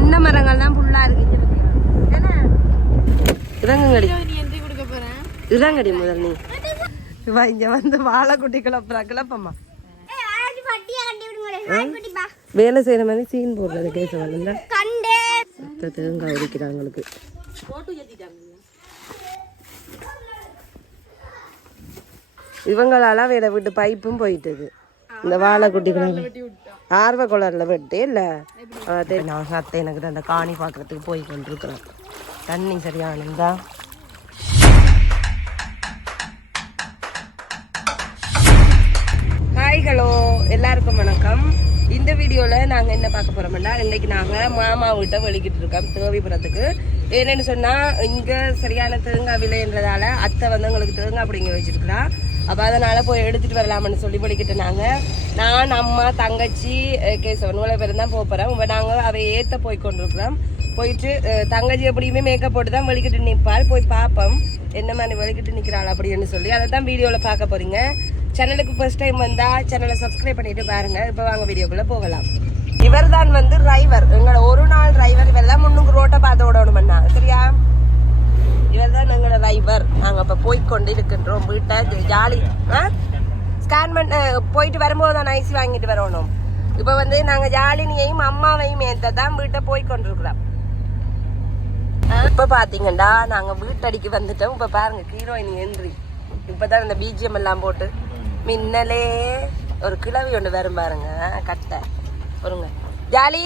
தென்னை மரங்கள் தான் ஃபுல்லா இருக்கு என்ன இறங்குங்கடி இறங்கடி முதல் நீ. இவா இங்க வந்து வாழைக்குட்டி கிளப்புறா. கிளப்பம்மா. வேலை செய்யற மாதிரி சீன் போடுறது கேசவன் இல்ல தேங்காய் உரிக்கிறாங்களுக்கு இவங்களால வேற வீட்டு பைப்பும் போயிட்டுது இந்த வாழைக்குட்டிகள் ஆர்வ குளர்ல வெட்டு இல்ல? நான் அத்தை எனக்கு அந்த காணி பார்க்கறதுக்கு போய் கொண்டிருக்கிறேன் தண்ணி சரியானதா ஹாய் ஹலோ எல்லாருக்கும் வணக்கம். இந்த வீடியோவில் நாங்கள் என்ன பார்க்க போகிறோம்னா இன்னைக்கு நாங்கள் மாமா வீட்டை வெளிக்கிட்டு இருக்கோம் தேவிபுரத்துக்கு. என்னன்னு சொன்னால் இங்கே சரியான தேங்காய் விலைன்றதால அத்தை வந்து எங்களுக்கு தேங்காய் பிடிங்க வச்சிருக்கிறா. அப்போ அதனால் போய் எடுத்துகிட்டு வரலாம்னு சொல்லி வெளிக்கிட்டு நாங்கள் நான் அம்மா தங்கச்சி அஹ், கேசவன் இவ்வளோ பேர் தான் போக போகிறோம் இப்போ நாங்கள் அவை ஏற்ற போய் கொண்டிருக்கிறோம். போயிட்டு தங்கச்சி எப்படியுமே மேக்கப் போட்டு தான் வெளிக்கிட்டு நிற்பாள் போய் பார்ப்போம் என்ன மாதிரி வெளிக்கிட்டு நிற்கிறாள் அப்படின்னு சொல்லி. அதை தான் வீடியோவில் பார்க்க போகிறீங்க சேனலுக்கு ஃபர்ஸ்ட் டைம் வந்தால் சேனலை சப்ஸ்கிரைப் பண்ணிவிட்டு பாருங்கள் இப்போ வாங்க வீடியோக்குள்ளே போகலாம். இவர் தான் வந்து டிரைவர் எங்களோட ஒரு நாள் டிரைவர் இவர் தான் முன்னுக்கு ரோட்டை பார்த்து ஓடணும்னா சரியா இவர் தான் எங்களோட டிரைவர் போய்கொண்டிருக்கின்றோம் கொண்டு இருக்கின்றோம் வீட்டை ஜாலி ஆ? ஸ்கேன் பண்ண போயிட்டு வரும்போது தான் ஐசி வாங்கிட்டு வரணும். இப்போ வந்து நாங்கள் ஜாலினியையும் அம்மாவையும் ஏற்ற தான் வீட்டை போய்கொண்டிருக்கிறோம் இப்போ இப்ப நாங்கள் நாங்க வீட்டடிக்கு வந்துட்டோம். இப்போ பாருங்க ஹீரோயின் என்ட்ரி இப்பதான் இந்த பிஜிஎம் எல்லாம் போட்டு மின்னலே ஒரு கிழவி ஒன்று வரும் பாருங்க கட்டை. வருங்க ஜாலி?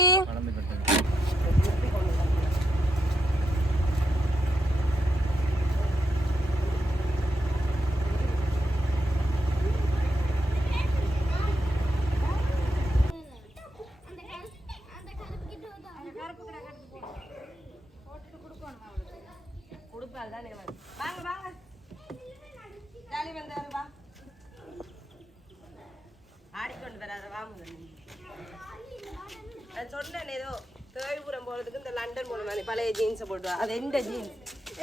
கொடுப்பாள் தானே வாங்க. வாங்க ஜாலி வந்தாரு வா. ஆடிக்கொண்டு வராரு வா முதல்ல நான் சொன்னேன் ஏதோ தேவிபுரம் போறதுக்கு இந்த லண்டன் போன பழைய ஜீன்ஸை போட்டு. அது எந்த ஜீன்ஸ்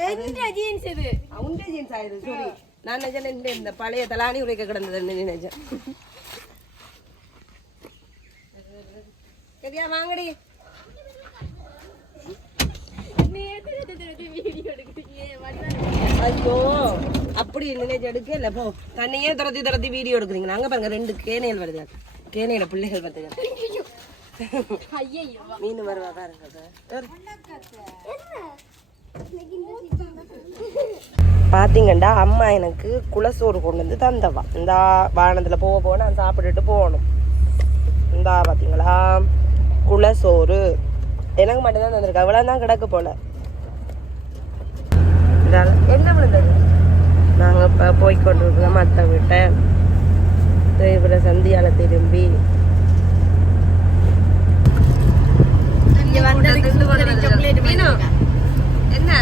எந்த ஜீன்ஸ் இது? உண்ட ஜீன்ஸ் ஆயிடுது சாரி. நான் நினைச்சேன் இந்த இந்த பழைய தலாணி உரைக்க கிடந்ததுன்னு நினைச்சேன். சரியா வாங்கடி நீ எதுக்கு வீடியோ எடுக்கிறீங்க ஐயோ அப்படி நினைச்சு எடுக்க இல்ல. போ தண்ணியே துரத்தி துரத்தி வீடியோ எடுக்கிறீங்க. நாங்க பாருங்க ரெண்டு கேனையில் வருது. கேனையில பிள்ளைகள் பார்த்துங்க ஐயோ மீன் வருவா பாருங்க அது. பாத்தீங்கண்டா அம்மா எனக்கு குலசோறு கொண்டு வந்து தந்தவா. இந்த வானத்துல போக போக நான் சாப்பிட்டுட்டு போகணும். இந்தா பாத்தீங்களா? குலசோறு. எனக்கு மட்டும்தான் தந்திருக்கா. அவ்வளோ தான் கிடக்கு போல. இந்தால. என்ன விழுந்தது? நாங்கள் இப்போ போய் கொண்டிருக்கிறோம் அத்தை வீட்டை இவரை சந்தியால திரும்பி. இங்க வந்ததுக்கு சாக்லேட் மீனு, என்ன?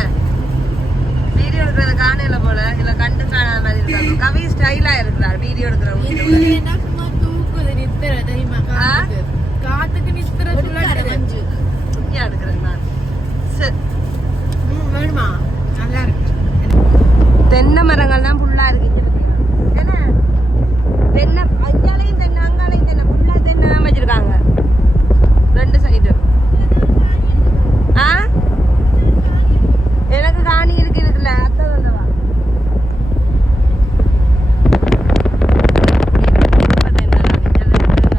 வீடியோ எடுக்கிறத காணையில போல. இல்ல கண்டு காணாத மாதிரி இருக்காங்க. கவி ஸ்டைலா இருக்கிறார். வீடியோ எடுக்கிறவங்க தூக்குது நித்திர தெரியுமா? காத்துக்கு. நித்திர குட்டியா எடுக்கிறேன் நான். சரி. ம், வேணுமா? தென்னை மரங்கள் தான் ஃபுல்லா இருக்கு என்ன தென்னை. அஞ்சாலையும் தென்னை அங்காலையும் தென்னை. ஃபுல்லா தென்னை தான் வச்சிருக்காங்க. ரெண்டு சைடு ஆ எனக்கு காணி இருக்கு இருக்குல்ல அத்தை வந்தவா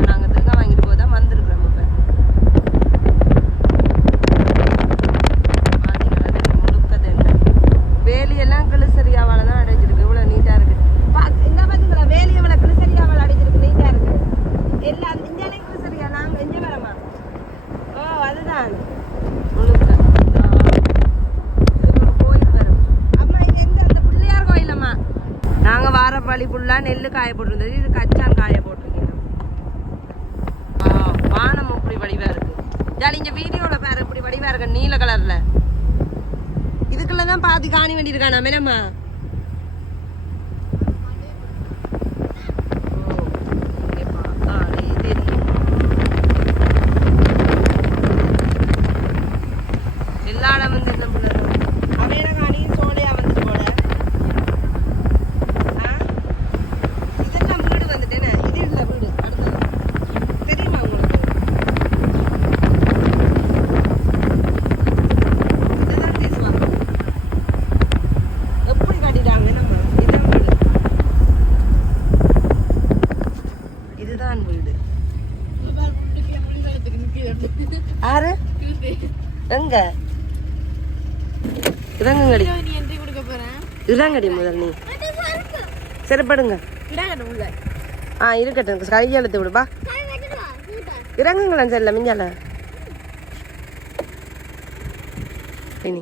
நாங்க தேங்காய் வாங்கிட்டு போய் தான் வந்திருக்கிறோம் இப்ப பாத்தீங்களா, முழுக்க தென்னை. வேலியெல்லாம் கிளிசரியாவால தான் அடைச்சிருக்கு இவ்வளவு நீட்டா இருக்கு பா- இந்த பாத்தீங்களா வேலி எவ்வளவு கிளிசரியாவால அடைச்சிருக்கு நீட்டா இருக்கு எல்லாம் இஞ்சாலே கிளிசரியா நாங்க இங்க வரமா ஓ அதுதான் முழுக்க இதோ. இதுக்கு ஒரு கோயில் வரும் அம்மா இது எந்த அந்த பிள்ளையார் கோயில் அம்மா நாங்க வார பழி ஃபுல்லா நெல்லு காய போட்டிருந்தது இது கச்சான் காய போட்டிருக்கீங்க ஆ, வானம் இப்படி வடிவா இருக்கு இங்கே வீடியோவில் வீடியோல பாரு இப்படி வடிவாக இருக்க நீல கலர்ல இதுக்குள்ளே தான் பாதி காணி வேண்டியிருக்கானா மேலம்மா ஆறு? எங்க? இறங்குங்கடி இறங்கடி முதல் நீ. சிறப்படுங்க ஆ இருக்கட்டும். கையெழுத்து விடுப்பா இறங்குங்களேன் செல்ல மிஞ்சால இனி.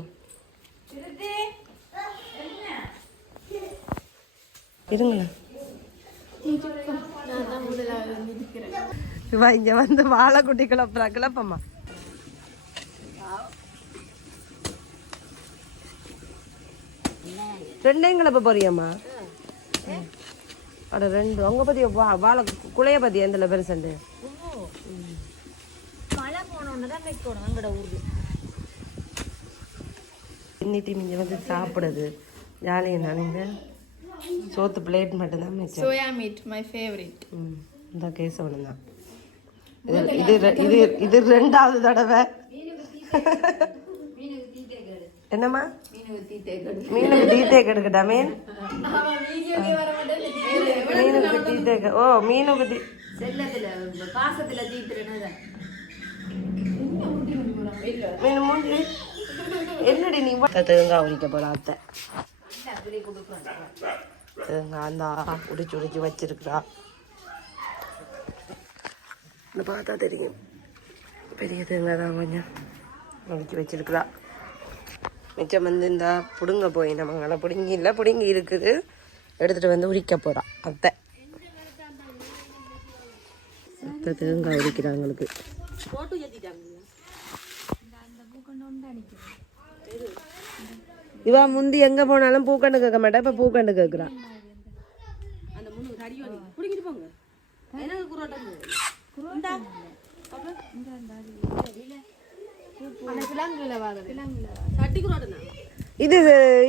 இருங்களேன். இவா இங்க வந்து வாழைக்குட்டி கிளப்புறா கிளப்பம்மா. ரெண்டையும் கிளப்ப போறியாம்மா? அட ரெண்டு. உங்க பத்தி வா வாழை குளைய பத்தி எந்தல பெருசண்டு மழை போனோன்னு தான் வைக்கணும் எங்கட ஊர்ல இன்னிட்டு இங்க வந்து சாப்பிடுது. ஜாலியாக நானுங்க சோத்து பிளேட் மட்டும்தான் சோயா மீட் மை ஃபேவரட் ம் இந்த கேசவனம் தான். இது இது ரெ- இது இது ரெண்டாவது தடவை. என்னம்மா? மீனுக்கு தீத்தே கெடுக்கட்டா மீன்? மீனுக்கு தீத்தே ஓ மீனுக்கு தீ மீன் மூஞ்சி என்னடி நீ தேங்காய் உரிக்க போற அத்தை. தேங்காய் அந்த உடிச்சு உடிச்சு வச்சிருக்கிறா. இந்த பார்த்தா தெரியும் பெரிய தேங்காய் தான் கொஞ்சம் உடிச்சு வச்சிருக்கிறா மிச்சம் வந்து இந்த பிடுங்க போய் நம்மங்களை பிடுங்கி இல்லை பிடுங்கி இருக்குது எடுத்துகிட்டு வந்து உரிக்க போகிறான் அத்தை அத்தை தேங்காய் உரிக்கிறாங்களுக்கு இவா முந்தி எங்கே போனாலும் பூக்கண்டு கேட்க மாட்டா இப்போ பூக்கண்டு கேட்குறான் இது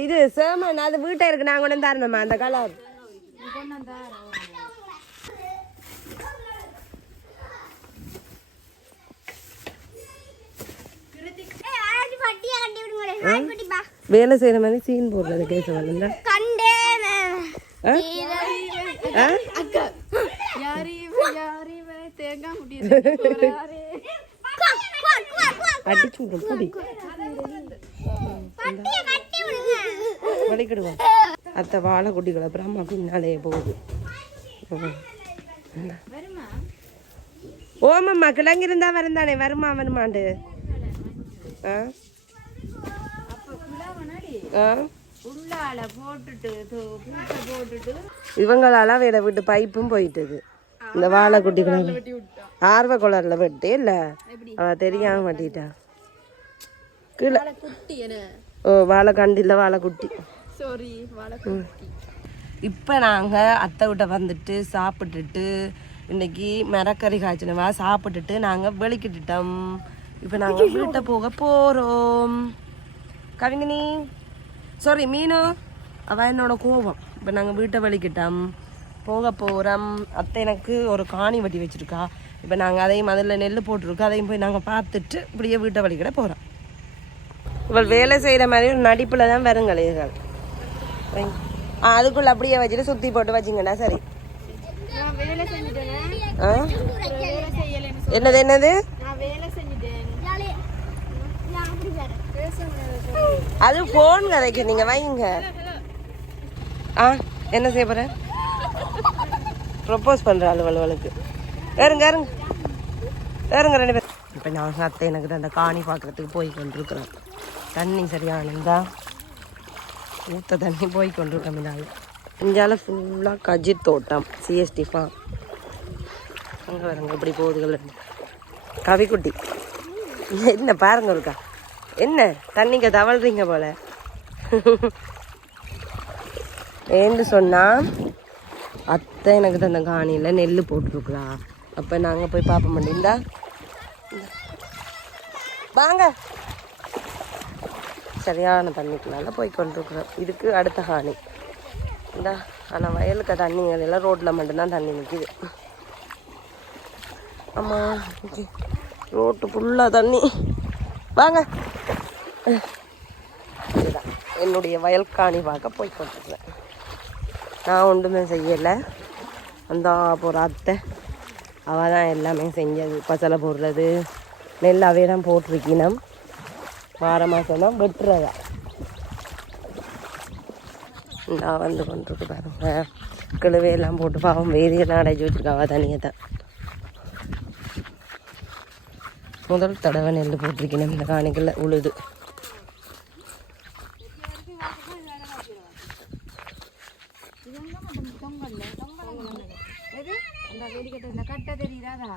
இது சேமன் அது வீட்டை இருக்கு நான் கொண்டு தரணுமா அந்த கலர் வேலை செய்யற மாதிரி சீன் போடுறது கேசவன் அக்கா யாரு இவன் யாரு இவன் தேங்காய் அடிச்சு விடும் புடி வலிக்கிடுவா அத்தை வாழை குட்டிகளை அம்மா பின்னாலே போகுது. ஓமம்மா கிழங்கு இருந்தா வருந்தானே வருமா வருமாண்டு ஆ ஆ இவங்களால வேற வீட்டு பைப்பும் போயிட்டுது இந்த வாழை குட்டிகளை வெட்டி விட்டான் ஆர்வ குளர்ல வெட்டு இல்ல? அவ தெரியாம மாட்டிட்டா. கீழே ஓ வாழை கண்டில்ல வாழை குட்டி சாரி இப்போ நாங்கள் அத்தை விட்ட வந்துட்டு சாப்பிட்டுட்டு இன்னைக்கு மரக்கறி காய்ச்சினவா சாப்பிட்டுட்டு நாங்கள் வெளிக்கிட்டுட்டோம். இப்போ நாங்கள் வீட்டை போக போகிறோம் கவிங்கினி. சாரி மீனு. அவ என்னோட கோபம் இப்போ நாங்கள் வீட்டை வெளிக்கிட்டோம். போக போகிறோம் அத்தை எனக்கு ஒரு காணி வட்டி வச்சிருக்கா. இப்போ நாங்கள் அதையும் அதில் நெல் போட்டிருக்கோம். அதையும் போய் நாங்கள் பார்த்துட்டு இப்படியே வீட்டை வலிக்கிட போகிறோம் இவள் வேலை செய்கிற மாதிரி ஒரு நடிப்பில் தான் வருங்கலைகள் வைங்க. ஆ அதுக்குள்ள அப்படியே வச்சுட்டு சுத்தி போட்டு வச்சிங்கடா சரி. ஆ? என்னது என்னது? அது போன் கதைக்கு நீங்க வைங்க ஆ என்ன செய்ய போற? ப்ரொப்போஸ் பண்ற அலுவலுக்கு ஏறுங்க ஏறுங்க. ஏறுங்க ரெண்டு பேர் இப்போ நான் அத்தை எனக்கு அந்த காணி பார்க்கறதுக்கு போய் கொண்டிருக்கிறோம் தண்ணி சரியானதா ஊத்த தண்ணி போய் கொண்டிருக்கோம் இதால் இஞ்சால ஃபுல்லாக கஜித் தோட்டம் சிஎஸ்டி ஃபார்ம் அங்கே வரங்க இப்படி போகுதுகள் கவிக்குட்டி. என்ன பாருங்க இருக்கா என்ன? தண்ணிங்க தவழ்றீங்க போல. ஏன்னு சொன்னா அத்தை எனக்கு தந்த காணியில் நெல் போட்டிருக்குறா. அப்போ நாங்கள் போய் பார்ப்போம் மாட்டேந்தா வாங்க. சரியான தண்ணிக்குள்ளால போய் கொண்டிருக்குறோம். இதுக்கு அடுத்த காணி. இந்தா ஆனால் வயலுக்கு தண்ணிகள் எல்லாம் ரோட்டில் மட்டும்தான் தண்ணி நிற்கிது ஆமாம் ரோட்டு ஃபுல்லாக தண்ணி. வாங்க. இதுதான். என்னுடைய வயல்காணி பார்க்க போய் கொண்டிருக்கிறேன். நான் ஒன்றுமே செய்யலை. அந்த போகிற அத்தை. அவள் தான் எல்லாமே செஞ்சது. பச்சலை போடுறது. நெல் அவையே தான் போட்டிருக்கணும். வார மாதம் தான் வெட்டுறதா. நான் வந்து கொண்டிருக்கு பாருங்க. கிழவையெல்லாம் போட்டு பாவம் வேதியெல்லாம் அடைச்சி வச்சுருக்காவா தனியை தான். முதல் தடவை நெல் போட்டிருக்கணும். இந்த காணிக்கல உழுது. கட்ட தெரியுதாதா